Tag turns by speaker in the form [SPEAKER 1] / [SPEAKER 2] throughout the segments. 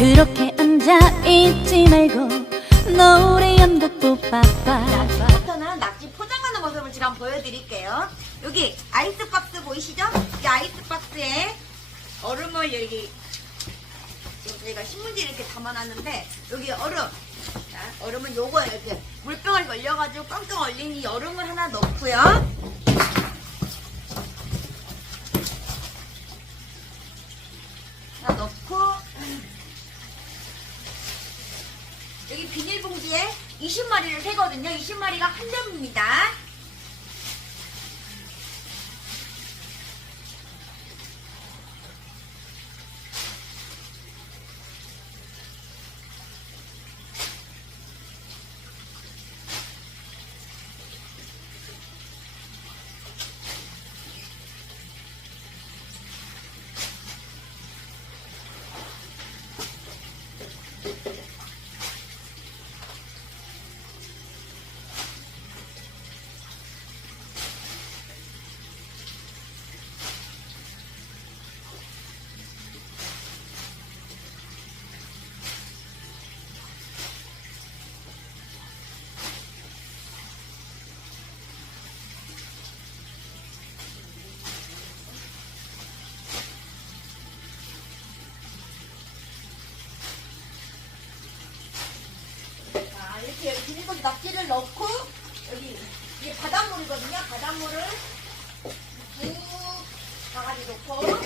[SPEAKER 1] 그렇게 앉아 있지 말고 노래 연극 뽑아봐
[SPEAKER 2] 부터는 낙지 포장하는 모습을 지금 보여드릴게요. 여기 아이스박스 보이시죠? 이 아이스박스에 얼음을 여기 지금 저희가 신문지 이렇게 담아놨는데 여기 얼음 자, 얼음은 요거 이렇게 물병을 걸려가지고 꽝꽝 얼린 이 얼음을 하나 넣고요. 하나 넣고 여기 비닐봉지에 20마리를 세거든요. 20마리가 한 점입니다. 자, 이렇게 여기 낙지를 넣고 여기 이게 바닷물이거든요. 바닷물을 쭉 가가지 놓고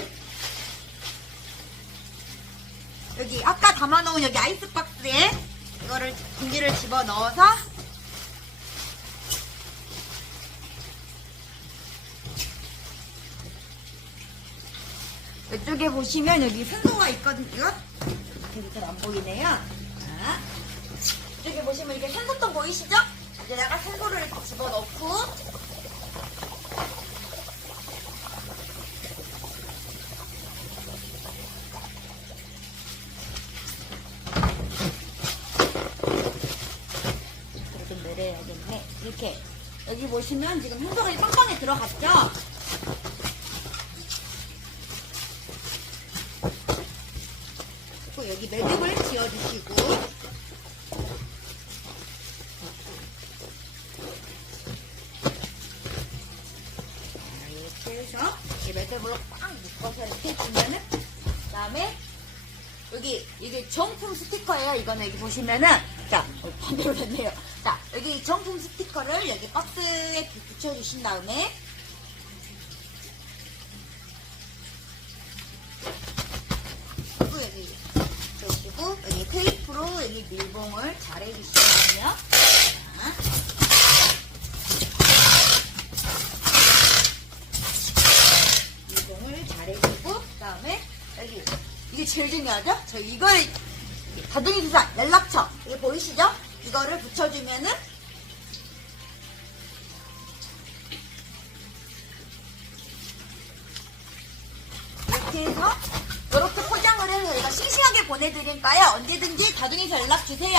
[SPEAKER 2] 여기 아까 담아놓은 여기 아이스박스에 이거를 공기를 집어 넣어서 이쪽에 보시면 여기 산소가 있거든요. 여기 잘안 보이네요. 자, 이쪽에 보시면 이렇게 산소통 보이시죠? 여기다가 산소를 이렇게 집어넣고 이렇게 좀 내려야겠네. 이렇게 여기 보시면 지금 산소가 이 빵빵에 들어갔죠? 여기 매듭을 지어주시고 자, 이렇게 해서 이 매듭으로 꽉 묶어서 이렇게 주면은 그 다음에 여기 이게 정품 스티커예요. 이거는 여기 보시면은 자 어, 반대로 됐네요. 자 여기 정품 스티커를 여기 박스에 붙여주신 다음에 그리고 여기 주시고 여기 테이프로 여기 밀봉을 잘 해주시거든요. 자. 밀봉을 잘 해주고 그다음에 여기 이게 제일 중요하죠? 저 이걸 다둥이 주사 연락처 이게 보이시죠? 이거를 붙여주면은 이렇게 해서 이렇게 포장을 해서 저희가 싱싱하게 보내드릴까요? 언제든지 다둥이서 연락 주세요.